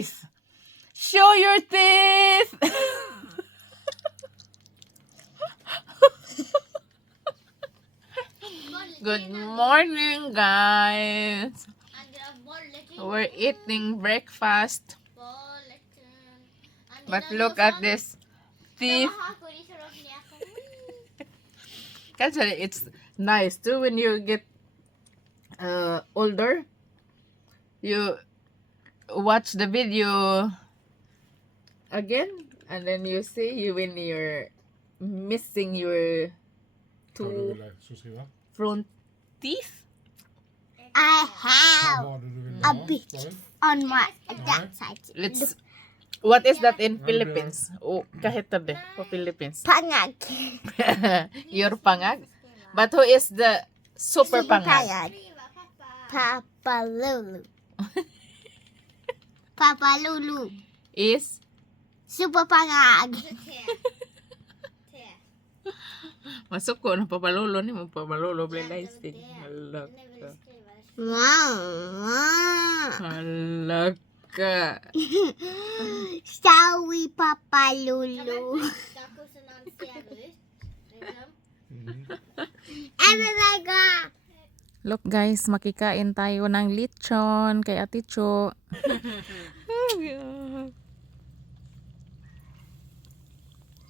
teeth. Show your teeth. Good morning, guys. We're eating breakfast. But look at this teeth. Actually, it's nice too when you get older. You watch the video again, and then you see when you're missing your two front teeth. I have a bit on my that side. What is that in Philippines? Oh, kahit tabi po Philippines. Pangag. Your pangag. But who is the super pangag? Papa Lulu. Papa Lulu. Is Super pangag. masuk ko na papalulo ni mo papalulo blessing. Halak. Halak. Sorry, Papa Lulu. Look guys, makikain tayo ng lechon kay Ate Cho.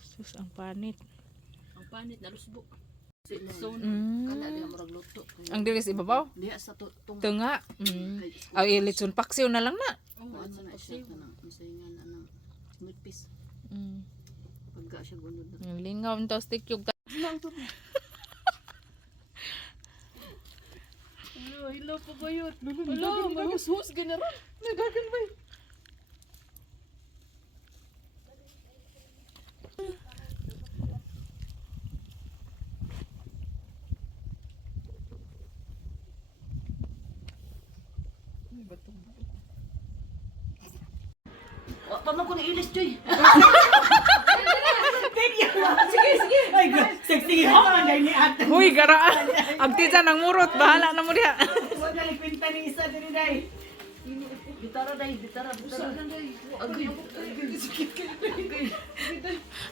Sus, ang panit. Ang panit na lusbo. Ang diris ibabaw? Diha sa Tunga. Ay, lechon paksiw na lang na. ano na siya kanang masayngan anang smooth piece. Pagka siya gunod na. Ang lingaw nito stick yung Hello pa ba yun? Hello, mahus-hus ganaron. Nagagan ba yun? Paman ko na ilis, Joy. Sige, sige. Ay, sexy ha. Huy, garaan. Agtisan ng murot. Bahala na mo diha. Huwag na nagpinta ni isa din, Day. Gitara, Day. Gitara. Agay.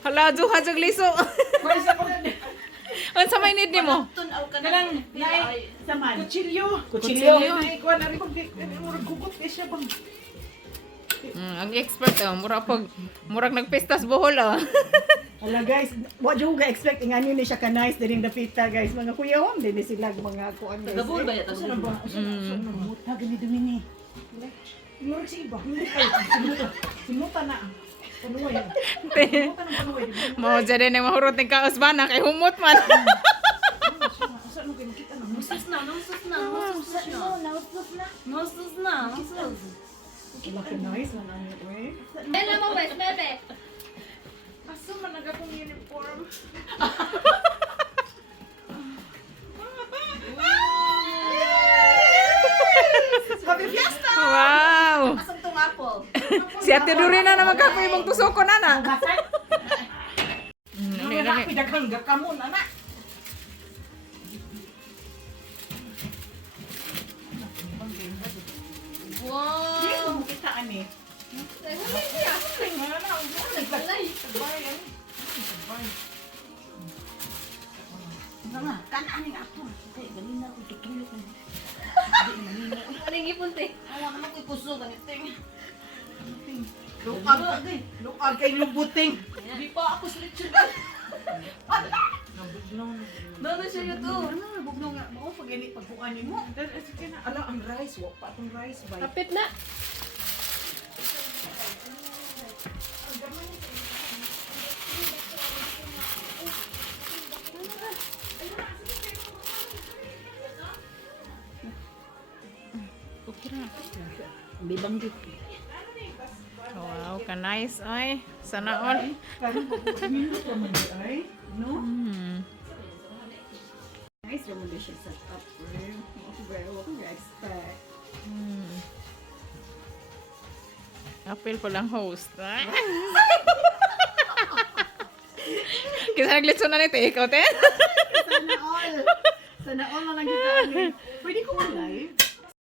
Hala, duha jug liso. Pwesa ko na. Ano sa may need ni mo? Tunaw ka na lang. Nay, saman. Kutsilyo. Ay, kuha na rin. Gugot ka siya bang. Ang expert murag nagpistas buhol Hala guys, what you ga expect nga niyo ni siya ka nice din the pita guys, mga kuyawon din ni sila mga kuan guys. Gabol ba yata Ano ba? Muta gani dumini. Murag si iba. Simuta na. Panuwa yan. Simuta na panuwa. Mao jud ni mahurot ning kaos ba na kay humot man. Asa mo kay makita na. Nusus na. Nusus na. Kila ka nice man ani we. Bella mo, bebe. Asa man naga kong uniform. Happy fiesta! Wow. Asang tong apple. Si Ate Dorina na magkapoy mong tusoko na na. Ano na daghang gakamon ana. Wow. Dili ko makita ani. Nga, kanaan ni ako. Kaya galing na ako tutulog na. Aling ipon te. Awa naman ko'y kuso ganito. Luag kay lubuting. Di pa ako sa lechon. Doon siya yun to. Ano bugno nga mo pag ini pagkuanin mo. Sige na ala ang rice, wa pa tong rice ba. Kapit na. Okay na. Bibanggit. Wow, ka nice ay. Sana all. Karon ko minuto man di ay, no? Nice naman din siya sa top. Well, what do you expect? Apil ko lang host. Kisa naglitso na nito, ikaw te? Sana all. Sana all na lang kita ani. Pwede ko live?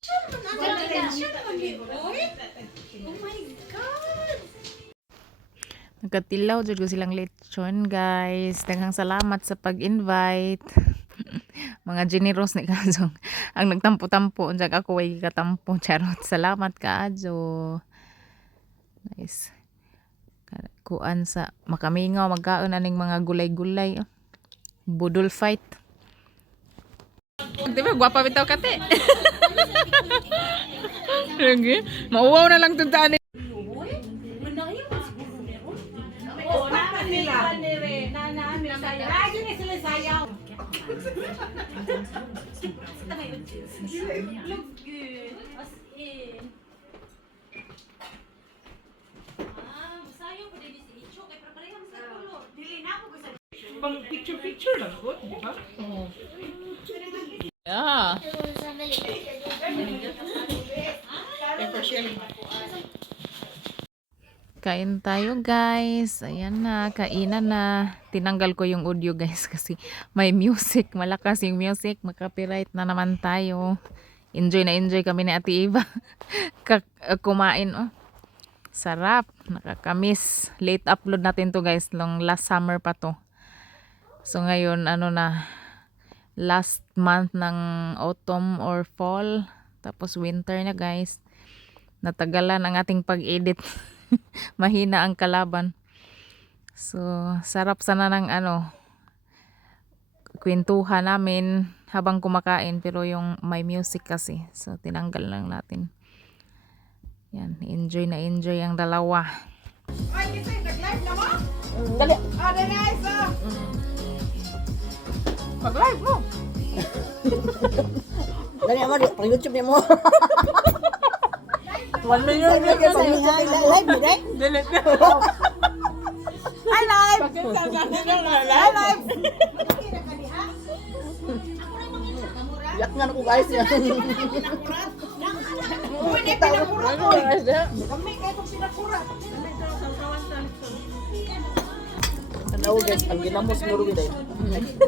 Siya naman yun. Oh my God. Nagkatilaw jud ko silang lechon, guys. Daghang salamat sa pag-invite. Mga generous ni Kazong. Ang nagtampo-tampo unsa ako way katampo, charot. Salamat Kazo. Nice. Kuan sa makamingaw magkaon aning mga gulay-gulay. Budol fight. Di ba gwapa bitaw kate? Lagi, mauwaw na lang tuntaan. Oo, naman nila. Lagi na sila sayaw. Look good. As in. Masayo ko din si Icho kay parehas sa color. Dili na ako gusto. Pang picture lang ko, di ba? Yeah. Kain tayo guys. Ayan na, kainan na. Tinanggal ko yung audio guys kasi may music. Malakas yung music. Makapiright na naman tayo. Enjoy na enjoy kami ni Ate Eva. Kumain oh. Sarap. Nakakamiss. Late upload natin to guys. Long last summer pa to. So ngayon ano na. Last month ng autumn or fall. Tapos winter na guys. Natagalan ang ating pag-edit. Mahina ang kalaban. So, sarap sana ng kwentuhan namin habang kumakain pero yung may music kasi. So, tinanggal lang natin. Yan, enjoy na enjoy ang dalawa. Ay, kasi nag-live na mo? Dali. Ah, nice ah. Mag-live mo. Dali mo, pang YouTube niya mo. 1 million views na sa'yo. Live mo, right? Delete na. Hi, live! Hi, live! Yak nga na ko guys yan. Pwede pinakura ko. Kami kayo itong sinakurat. Ano guys, ang ginamos siguro gid ay.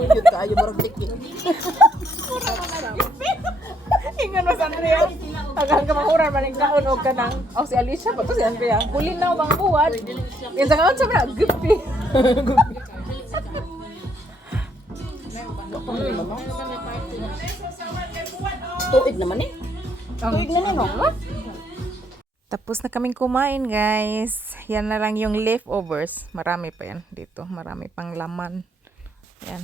Yun kaayo marag tiki. Ingan mo sa Andrea. Tagal ka makuran man yung kaon o ka ng... O si Alicia pa to si Andrea. Kulin na o bang buwan. Yung sa kaon sa mga gupi. Tuig naman eh. Tuig na no. Tapos na kaming kumain guys. Yan na lang yung leftovers. Marami pa yan dito. Marami pang laman. Yan.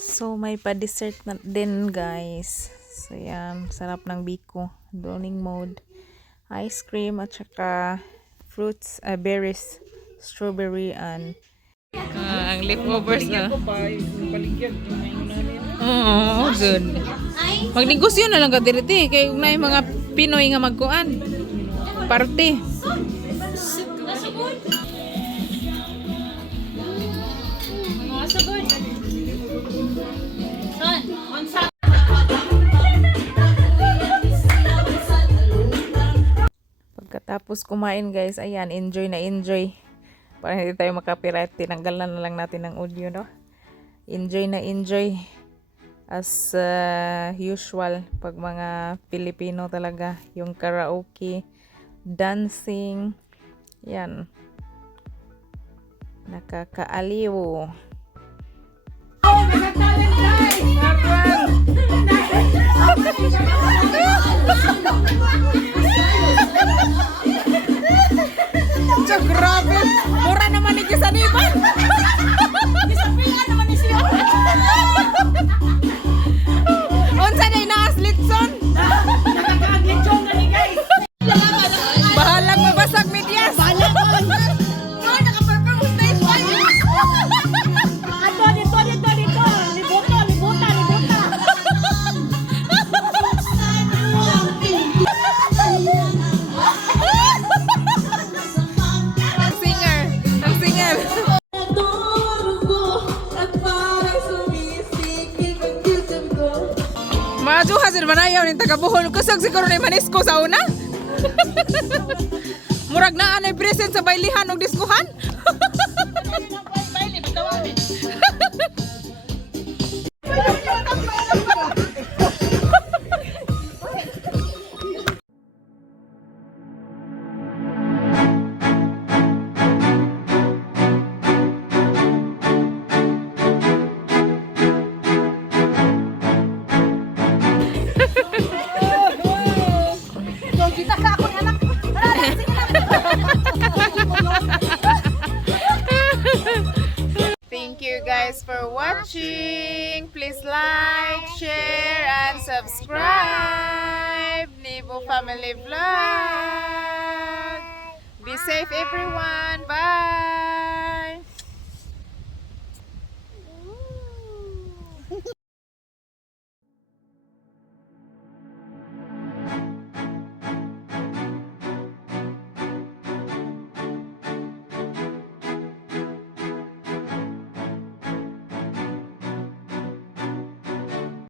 So may pa-dessert na din guys. So yan. Sarap ng biko. Downing mode. Ice cream at saka fruits, berries, strawberry and ang leftovers na. Oo, good. Magnegosyo na lang ka diriti kay na yung mga Pinoy nga magkuan. Parte. Pagkatapos kumain guys, ayan, enjoy na enjoy. Para hindi tayo makapiright, tinanggalan na lang natin ng audio, no? Enjoy na enjoy. As usual, pag mga Pilipino talaga, yung karaoke, dancing, yan. Nakakaaliw. So, grabe. Mura naman ni Kisaniban. Isapian naman ni siya. Unsa na inaas Lechon? Nakaka-Lechon na ni guys. Bahalang mabasag medyas. Bahalang mabasag. Oh, naka-purple stage pa yun. Dito. Libuta. Ang singer. Maju hasil manayaw ni taga-buhol kusog siguro ni Manisco sa una. Murag na anay present sa bailihan og diskuhan. for watching. Please like, share, and subscribe. Nibo Family Vlog. Be safe everyone. Bye.